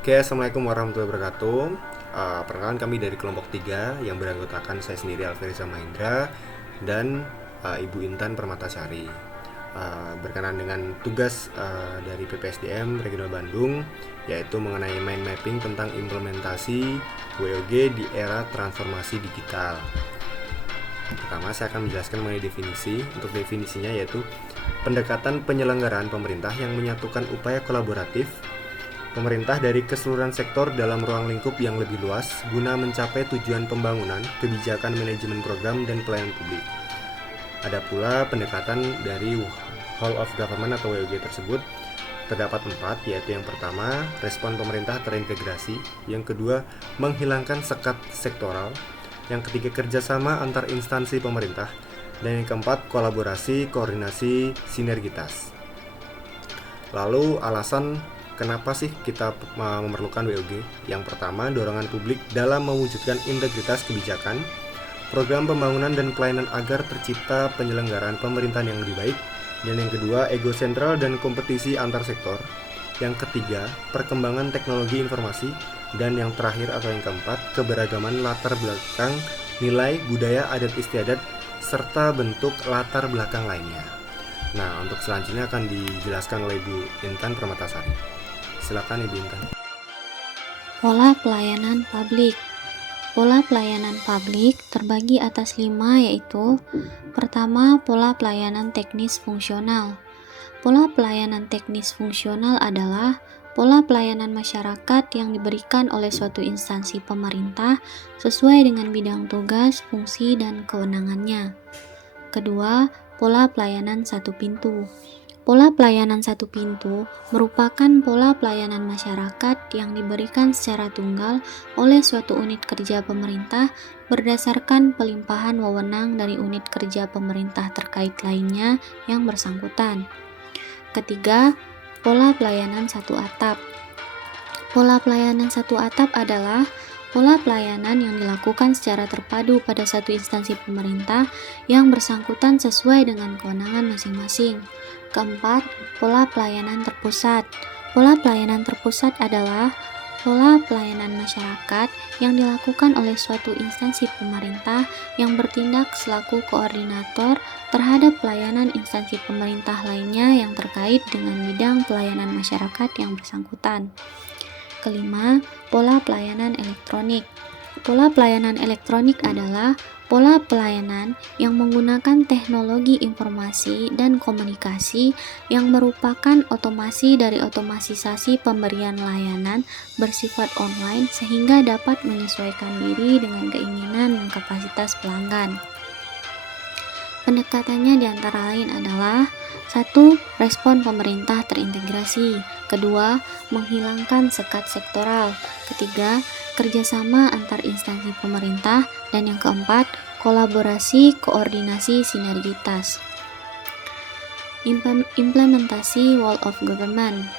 Oke, Assalamualaikum warahmatullahi wabarakatuh. Perkenalkan kami dari kelompok 3 yang beranggotakan saya sendiri Alferiza Mahendra dan Ibu Intan Permatasari. Berkenaan dengan tugas dari PPSDM Regional Bandung, yaitu mengenai mind mapping tentang implementasi WOG di era transformasi digital. Pertama, saya akan menjelaskan mengenai definisi. Untuk definisinya yaitu pendekatan penyelenggaraan pemerintah yang menyatukan upaya kolaboratif pemerintah dari keseluruhan sektor dalam ruang lingkup yang lebih luas guna mencapai tujuan pembangunan, kebijakan manajemen program, dan pelayanan publik. Ada pula pendekatan dari Whole of Government atau WOG tersebut. Terdapat 4, yaitu yang pertama, respon pemerintah terintegrasi, yang kedua, menghilangkan sekat sektoral, yang ketiga, kerjasama antar instansi pemerintah, dan yang keempat, kolaborasi, koordinasi, sinergitas. Lalu alasan kenapa sih kita memerlukan WOG? Yang pertama, dorongan publik dalam mewujudkan integritas kebijakan, program pembangunan dan pelayanan agar tercipta penyelenggaraan pemerintahan yang lebih baik. Dan yang kedua, ego sentral dan kompetisi antar sektor. Yang ketiga, perkembangan teknologi informasi. Dan yang terakhir atau yang keempat, keberagaman latar belakang, nilai, budaya, adat istiadat, serta bentuk latar belakang lainnya. Nah, untuk selanjutnya akan dijelaskan oleh Ibu Intan Permatasari. Silakan Ibu Intan. Pola pelayanan publik. Pola pelayanan publik terbagi atas 5, yaitu pertama, pola pelayanan teknis fungsional. Pola pelayanan teknis fungsional adalah pola pelayanan masyarakat yang diberikan oleh suatu instansi pemerintah sesuai dengan bidang tugas, fungsi, dan kewenangannya. Kedua, pola pelayanan satu pintu. Pola pelayanan satu pintu merupakan pola pelayanan masyarakat yang diberikan secara tunggal oleh suatu unit kerja pemerintah berdasarkan pelimpahan wewenang dari unit kerja pemerintah terkait lainnya yang bersangkutan. Ketiga, pola pelayanan satu atap. Pola pelayanan satu atap adalah pola pelayanan yang dilakukan secara terpadu pada satu instansi pemerintah yang bersangkutan sesuai dengan kewenangan masing-masing. Keempat, pola pelayanan terpusat. Pola pelayanan terpusat adalah pola pelayanan masyarakat yang dilakukan oleh suatu instansi pemerintah yang bertindak selaku koordinator terhadap pelayanan instansi pemerintah lainnya yang terkait dengan bidang pelayanan masyarakat yang bersangkutan. Kelima, pola pelayanan elektronik. Pola pelayanan elektronik adalah pola pelayanan yang menggunakan teknologi informasi dan komunikasi yang merupakan otomasi dari otomatisasi pemberian layanan bersifat online sehingga dapat menyesuaikan diri dengan keinginan dan kapasitas pelanggan. Pendekatannya diantara lain adalah 1. Respon pemerintah terintegrasi. Kedua, menghilangkan sekat sektoral. Ketiga, kerjasama antar instansi pemerintah. Dan yang keempat, kolaborasi, koordinasi, sinergitas. Implementasi Whole of Government.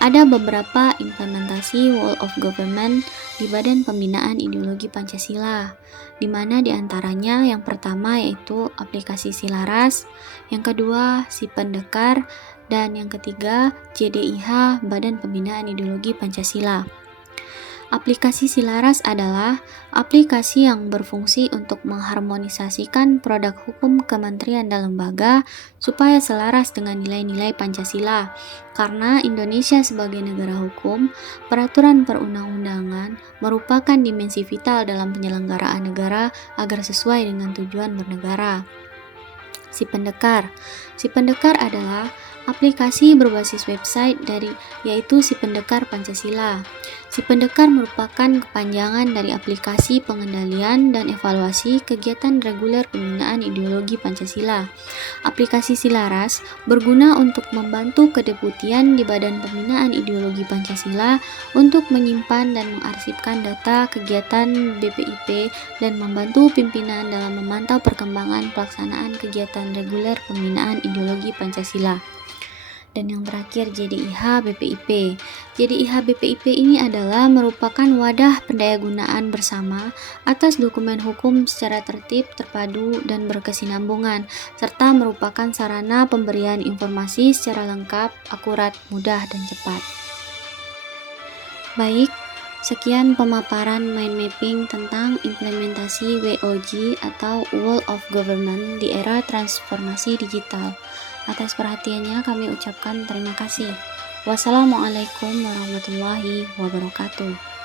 Ada beberapa implementasi Whole of Government di Badan Pembinaan Ideologi Pancasila, di mana diantaranya yang pertama yaitu aplikasi Silaras, yang kedua Sipendekar, dan yang ketiga JDIH Badan Pembinaan Ideologi Pancasila. Aplikasi Silaras adalah aplikasi yang berfungsi untuk mengharmonisasikan produk hukum kementerian dan lembaga supaya selaras dengan nilai-nilai Pancasila. Karena Indonesia sebagai negara hukum, peraturan perundang-undangan merupakan dimensi vital dalam penyelenggaraan negara agar sesuai dengan tujuan bernegara. Sipendekar adalah aplikasi berbasis website yaitu Sipendekar Pancasila. Sipendekar merupakan kepanjangan dari aplikasi pengendalian dan evaluasi kegiatan reguler pembinaan ideologi Pancasila. Aplikasi Silaras berguna untuk membantu kedeputian di Badan Pembinaan Ideologi Pancasila untuk menyimpan dan mengarsipkan data kegiatan BPIP dan membantu pimpinan dalam memantau perkembangan pelaksanaan kegiatan reguler pembinaan ideologi Pancasila. Dan yang terakhir JDIH BPIP. JDIH BPIP ini adalah merupakan wadah pendayagunaan bersama atas dokumen hukum secara tertib, terpadu, dan berkesinambungan, serta merupakan sarana pemberian informasi secara lengkap, akurat, mudah, dan cepat. Baik, sekian pemaparan mind mapping tentang implementasi WOG atau World of Government di era transformasi digital. Atas perhatiannya kami ucapkan terima kasih. Wassalamualaikum warahmatullahi wabarakatuh.